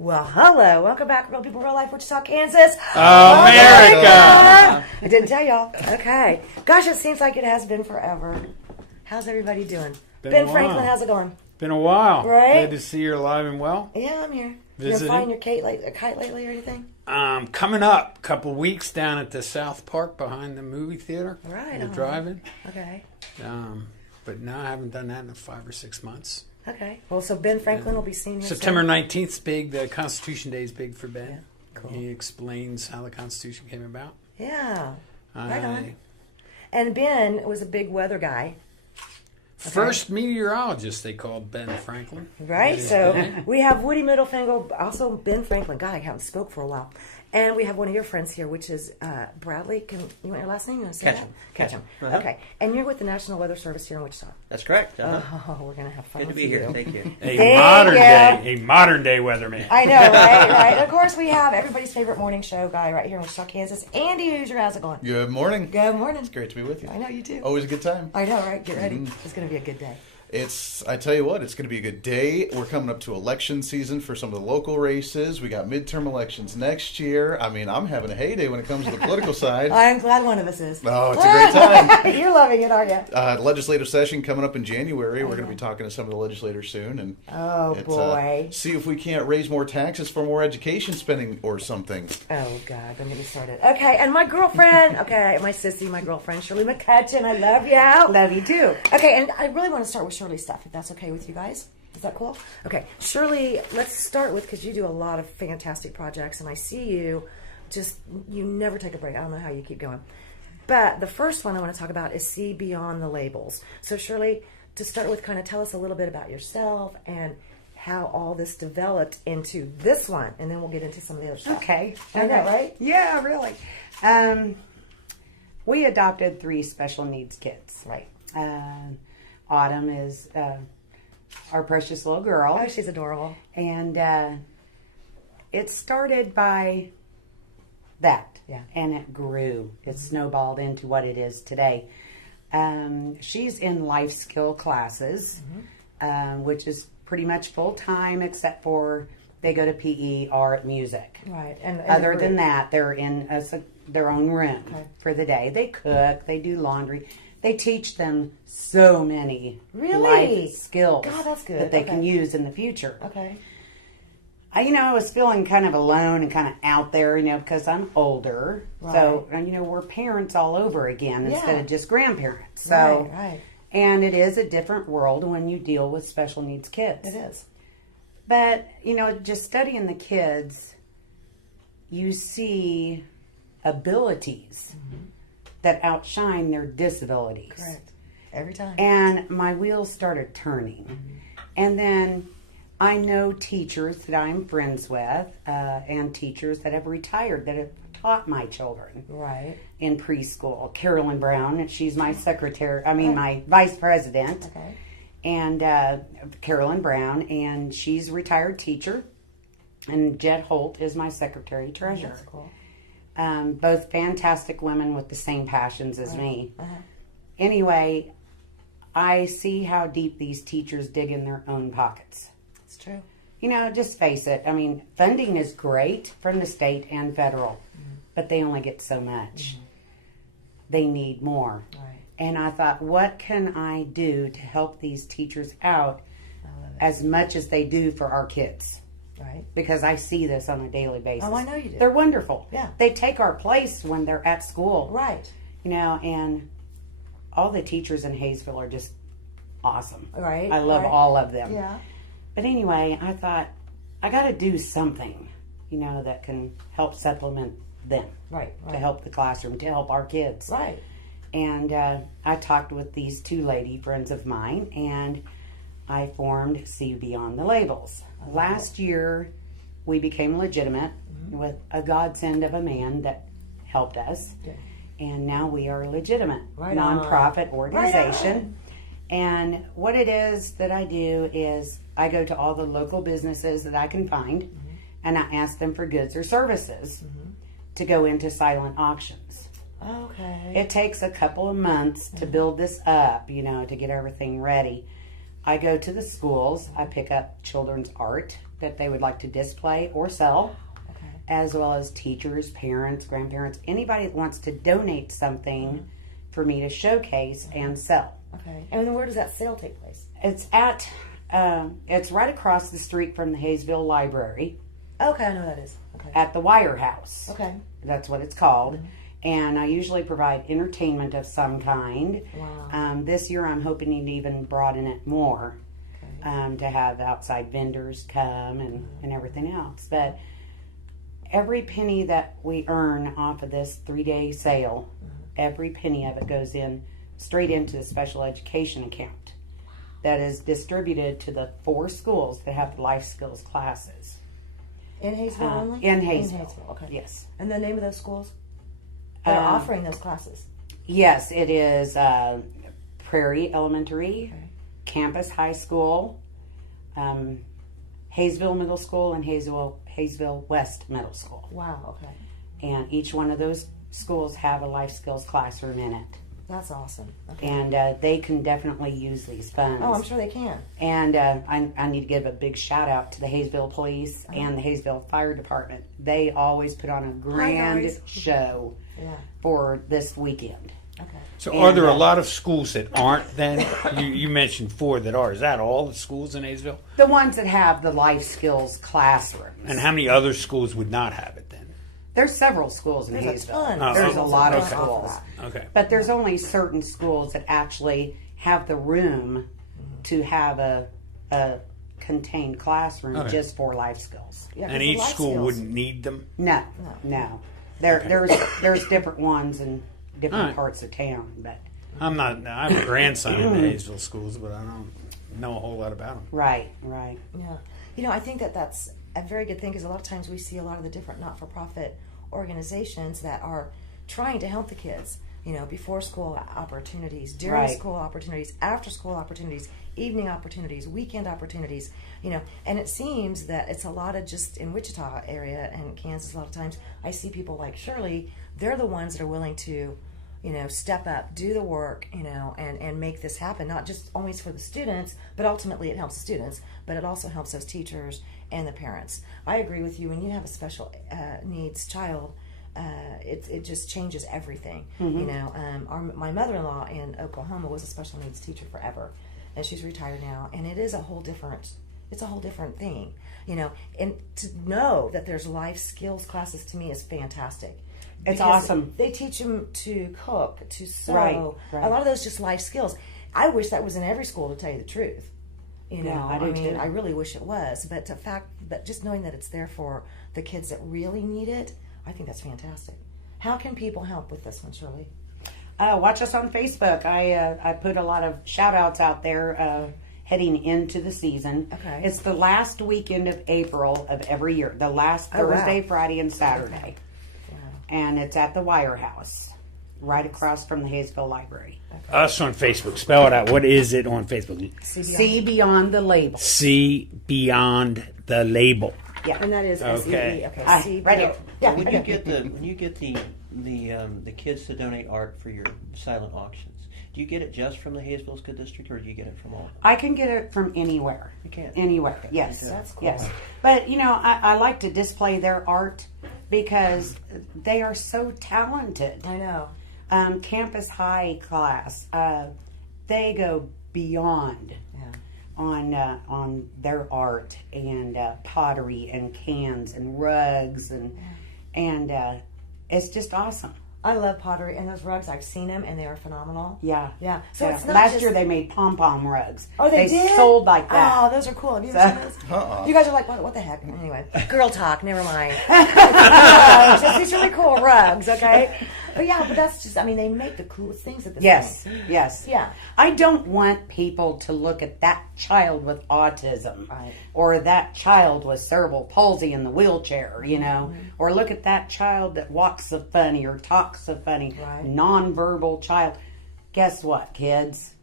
Well, hello. Welcome back, Real People, Real Life, Wichita, Kansas. America! I didn't tell y'all. Okay. Gosh, it seems like it has been forever. How's everybody doing? Ben Franklin, how's it going? Been a while. Right? Good to see you're alive and well. Yeah, I'm here. Visiting? You been flying your kite lately or anything? Coming up, a couple weeks down at the South Park behind the movie theater. Right. The drive-in. Okay. But no, I haven't done that in 5 or 6 months. Okay. Well, so Ben Franklin will be seen here September 19th is big. The Constitution Day is big for Ben. Yeah, cool. He explains how the Constitution came about. Yeah. Right on. And Ben was a big weather guy. Okay. First meteorologist, they called Ben Franklin. Right, so we have Woody Middlefinger, also Ben Franklin. God, I haven't spoke for a while. And we have one of your friends here, which is Bradley. You want your last name? Ketchum. Uh-huh. Okay, and you're with the National Weather Service here in Wichita. That's correct. Oh, we're going to have fun Good to with be here. you. Thank you. A modern day weatherman. I know, right? And of course, we have everybody's favorite morning show guy right here in Wichita, Kansas, Andy Hoosier. How's it going? Good morning. Good morning. It's great to be with you. I know you too. Always a good time. I know, right? Get ready. It's going to be a good day. I tell you what, it's going to be a good day. We're coming up to election season for some of the local races. We got midterm elections next year. I mean, I'm having a heyday when it comes to the political side. I'm glad one of us is. Oh, it's a great time. You're loving it, aren't you? Legislative session coming up in January. We're going to be talking to some of the legislators soon. And boy. See if we can't raise more taxes for more education spending or something. Oh, God. Don't get me started. Okay, and my girlfriend, my sissy, my girlfriend, Shirley McCutcheon. I love you. Love you, too. Okay, and I really want to start with Shirley's stuff, if that's okay with you guys. Is that cool? Okay, Shirley, let's start with, because you do a lot of fantastic projects, and I see you you never take a break. I don't know how you keep going. But the first one I want to talk about is See Beyond the Labels. So Shirley, to start with, kind of tell us a little bit about yourself and how all this developed into this one, and then we'll get into some of the other stuff. Okay. I know, right? Yeah, really. We adopted 3 special needs kids. Right. Autumn is our precious little girl. Oh, she's adorable. And it started by that. Yeah. And it grew. It snowballed into what it is today. She's in life skill classes, which is pretty much full time, except for they go to PE, art, music. Right. And other than that, they're in their own room for the day. They cook. They do laundry. They teach them so many life skills that's good. that they can use in the future. Okay. I was feeling kind of alone and kind of out there, because I'm older. Right. So, we're parents all over again instead of just grandparents. So, right. And it is a different world when you deal with special needs kids. It is. But, just studying the kids, you see abilities that outshine their disabilities. Correct. Every time. And my wheels started turning. And then I know teachers that I'm friends with and teachers that have retired that have taught my children. Right. In preschool. Carolyn Brown, she's my my vice president. Okay. And Carolyn Brown, and she's a retired teacher. And Jed Holt is my secretary treasurer. That's cool. Both fantastic women with the same passions as me. Uh-huh. Anyway, I see how deep these teachers dig in their own pockets. It's true. Just face it. Funding is great from the state and federal, but they only get so much. They need more. Right. And I thought, what can I do to help these teachers out as much as they do for our kids? Right. Because I see this on a daily basis. Oh, I know you do. They're wonderful. Yeah. They take our place when they're at school. Right. And all the teachers in Hayesville are just awesome. Right. I love all of them. Yeah. But anyway, I thought, I got to do something, that can help supplement them. Right. To help the classroom, to help our kids. Right. And I talked with these 2 lady friends of mine, and I formed See Beyond the Labels. Last year, we became legitimate with a godsend of a man that helped us. Yeah. And now we are a legitimate Right nonprofit organization. Right. And what it is that I do is I go to all the local businesses that I can find, and I ask them for goods or services to go into silent auctions. Okay. It takes a couple of months to build this up, to get everything ready. I go to the schools. I pick up children's art that they would like to display or sell, as well as teachers, parents, grandparents, anybody that wants to donate something for me to showcase and sell. Okay. And then where does that sale take place? It's at, it's right across the street from the Hayesville Library. Okay, I know what that is. Okay. At the Wire House. Okay. That's what it's called. And I usually provide entertainment of some kind. Wow. This year I'm hoping to even broaden it more, to have outside vendors come and everything else. But every penny that we earn off of this 3-day sale, every penny of it goes in straight into the special education account that is distributed to the 4 schools that have the life skills classes. In Hayesville only? In Hayesville. In Hayesville, okay. Yes. And the name of those schools that are offering those classes? Yes, it is Prairie Elementary, Campus High School, Hayesville Middle School, and Hayesville West Middle School. Wow, okay. And each one of those schools have a life skills classroom in it. That's awesome. Okay. And they can definitely use these funds. Oh, I'm sure they can. And I need to give a big shout out to the Hayesville Police and the Hayesville Fire Department. They always put on a grand show for this weekend. Okay. So are there a lot of schools that aren't then? You mentioned 4 that are. Is that all the schools in Hayesville? The ones that have the life skills classrooms. And how many other schools would not have it then? There's several schools in There's a Hayesville. ton. There's a lot of Okay. schools. Okay. But there's only certain schools that actually have the room to have a contained classroom just for life skills. Yeah, 'cause And the each life school skills- wouldn't need them? No. There's different ones in different Alright. parts of town, but I'm a grandson in the Hayesville schools, but I don't know a whole lot about them. right. Yeah. I think that's a very good thing because a lot of times we see a lot of the different not-for-profit organizations that are trying to help the kids, before school opportunities, during school opportunities, after school opportunities, evening opportunities, weekend opportunities, and it seems that it's a lot of just in Wichita area and Kansas a lot of times I see people like Shirley, they're the ones that are willing to step up, do the work, and make this happen. Not just always for the students, but ultimately it helps the students, but it also helps those teachers and the parents. I agree with you. When you have a special needs child, it just changes everything. My mother-in-law in Oklahoma was a special needs teacher forever, and she's retired now. And it is a whole different thing. And to know that there's life skills classes to me is fantastic. It's Because awesome. They teach them to cook, to sew. Right. A lot of those just life skills. I wish that was in every school, to tell you the truth. Yeah, I do too. I really wish it was. But but just knowing that it's there for the kids that really need it, I think that's fantastic. How can people help with this one, Shirley? Watch us on Facebook. I put a lot of shout outs out there heading into the season. Okay. It's the last weekend of April of every year. The last Oh, wow. Thursday, Friday, and Saturday. And it's at the Wire House, right across from the Hayesville Library. Us on Facebook. Spell it out. What is it on Facebook? See Beyond the Label. See Beyond the Label. Yeah. And that is Okay. SEE. Okay. Ah, see, right here. Yeah. When you get the kids to donate art for your silent auctions, do you get it just from the Hayesville School District, or do you get it from all? I can get it from anywhere. You can. Anywhere, yes. That's cool. Yes. But, I like to display their art because they are so talented. I know. Campus High class, they go beyond on their art and pottery and cans and rugs and it's just awesome. I love pottery and those rugs. I've seen them and they are phenomenal. Yeah. Yeah. So Yeah. it's not Last just... year they made pom-pom rugs. Oh, they did? sold like that. Oh, those are cool. Have you ever seen those? You guys are like, what the heck? Anyway, girl talk. Never mind. Just these really cool rugs, okay? But that's just, they make the coolest things at this Yes, point. yes. Yeah. I don't want people to look at that child with autism Right. or that child with cerebral palsy in the wheelchair, or look at that child that walks so funny or talks so funny, Right. nonverbal child. Guess what, kids?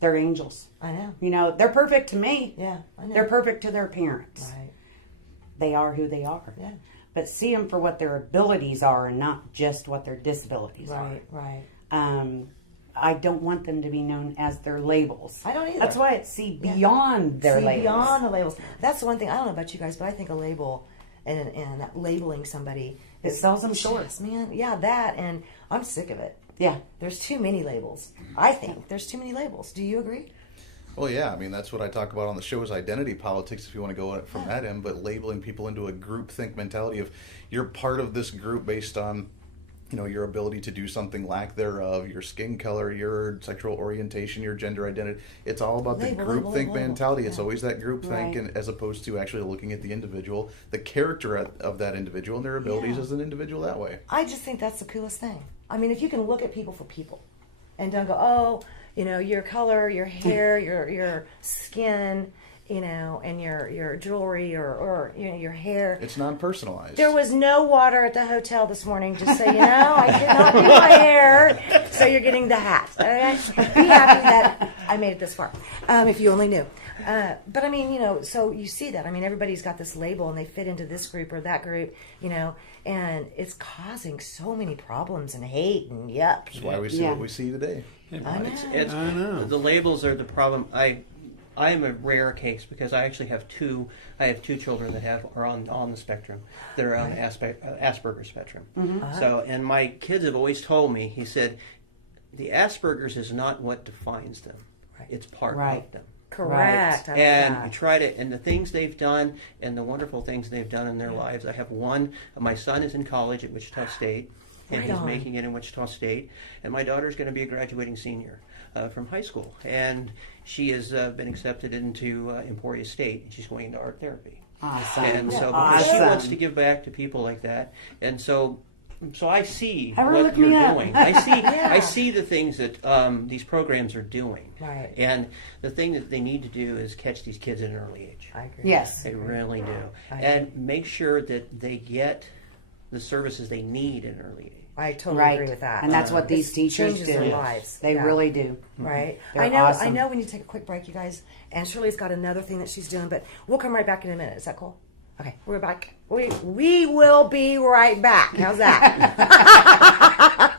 They're angels. I know. They're perfect to me. Yeah, I know. They're perfect to their parents. Right. They are who they are. Yeah. But see them for what their abilities are and not just what their disabilities are. Right, right. I don't want them to be known as their labels. I don't either. That's why it's see beyond their See labels. beyond the labels. That's the one thing. I don't know about you guys, but I think a label and labeling somebody It sells them short. Yes, man. Yeah, that, and I'm sick of it. Yeah. There's too many labels. I think there's too many labels. Do you agree? Well, yeah, I mean, that's what I talk about on the show is identity politics, if you want to go from that end, but labeling people into a groupthink mentality of you're part of this group based on, your ability to do something, lack thereof, your skin color, your sexual orientation, your gender identity. It's all about the groupthink mentality. It's always that groupthink, Right. and as opposed to actually looking at the individual, the character of that individual, and their abilities as an individual that way. I just think that's the coolest thing. I mean, if you can look at people for people and don't go, oh, your color, your hair, your skin, and your jewelry or your hair. It's non-personalized. There was no water at the hotel this morning, just so you know. I did not do my hair, so you're getting the hat. Okay? Be happy that I made it this far, if you only knew. But I mean, so you see that. I mean, everybody's got this label, and they fit into this group or that group, and it's causing so many problems and hate and yup. That's why we see what we see today. I know. I know. The labels are the problem. I am a rare case because I actually have two. I have two children that are on the spectrum. They're on the Asperger's spectrum. Mm-hmm. So, and my kids have always told me. He said, the Asperger's is not what defines them. Right. It's part Right. of them. Correct. Right. And you try to, and the things they've done, and the wonderful things they've done in their lives. I have one. My son is in college at Wichita State, and Right he's on. making it in Wichita State. And my daughter's going to be a graduating senior from high school, and she has been accepted into Emporia State, and she's going into art therapy. Awesome. And so because she Awesome. wants to give back to people like that, and so I see Have her what look you're me up. doing. I see Yeah. I see the things that these programs are doing. Right. And the thing that they need to do is catch these kids at an early age. I agree. Yes. They really do. I And make sure that they get the services they need at an early age. I totally Right. agree with that. And that's what these It teachers changes do. their lives. They Yeah. really do. Right. They're I know. awesome. I know. We need to take a quick break, you guys. And Shirley's got another thing that she's doing, but we'll come right back in a minute. Is that cool? Okay, we're back. We will be right back. How's that?